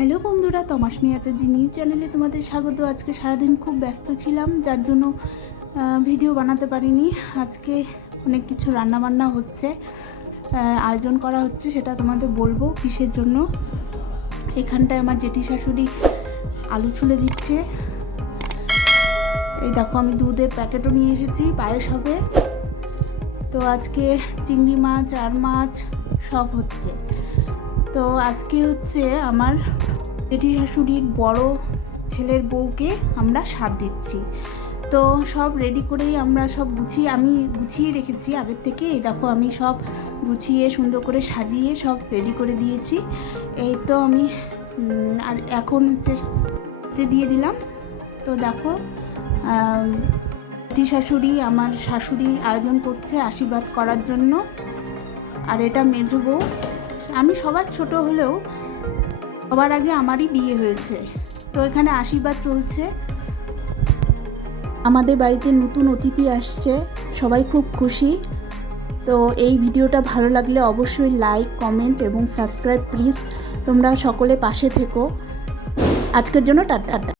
Hello বন্ধুরা, তমাশমি আচার্য news চ্যানেলে তোমাদের স্বাগত। আজকে সারাদিন খুব ব্যস্ত ছিলাম, যার জন্য ভিডিও বানাতে পারিনি। আজকে অনেক কিছু রান্নাবান্না হচ্ছে, আয়োজন করা হচ্ছে, সেটা তোমাদের বলবো কিসের জন্য। এখানটায় আমার জেঠি শাশুড়ি আলু ছুলে দিচ্ছে। এই দেখো, আমি দুধের প্যাকেটও নিয়ে এসেছি, পায়েস হবে। তো আজকে চিংড়ি মাছ আর মাছ সব হচ্ছে। তো আজকে হচ্ছে আমার জেঠি শাশুড়ির বড় ছেলের বউকে আমরা সাথ দিচ্ছি। তো সব রেডি করেই আমরা সব আমি গুছিয়ে রেখেছি আগের থেকে। এই দেখো, আমি সব গুছিয়ে সুন্দর করে সাজিয়ে সব রেডি করে দিয়েছি। এই তো আমি এখন হচ্ছে দিয়ে দিলাম। তো দেখো, জেঠি শাশুড়ি আমার শাশুড়ি আয়োজন করছে আশীর্বাদ করার জন্য। আর এটা মেজো বউ। আমি সবার ছোট হলেও সবার আগে আমারই বিয়ে হয়েছে। তো এখানে আশীর্বাদ চলছে। আমাদের বাড়িতে নতুন অতিথি আসছে, সবাই খুব খুশি। তো এই ভিডিওটা ভালো লাগলে অবশ্যই লাইক, কমেন্ট এবং সাবস্ক্রাইব প্লিজ। তোমরা সকলে পাশে থেকো। আজকের জন্য টাটা।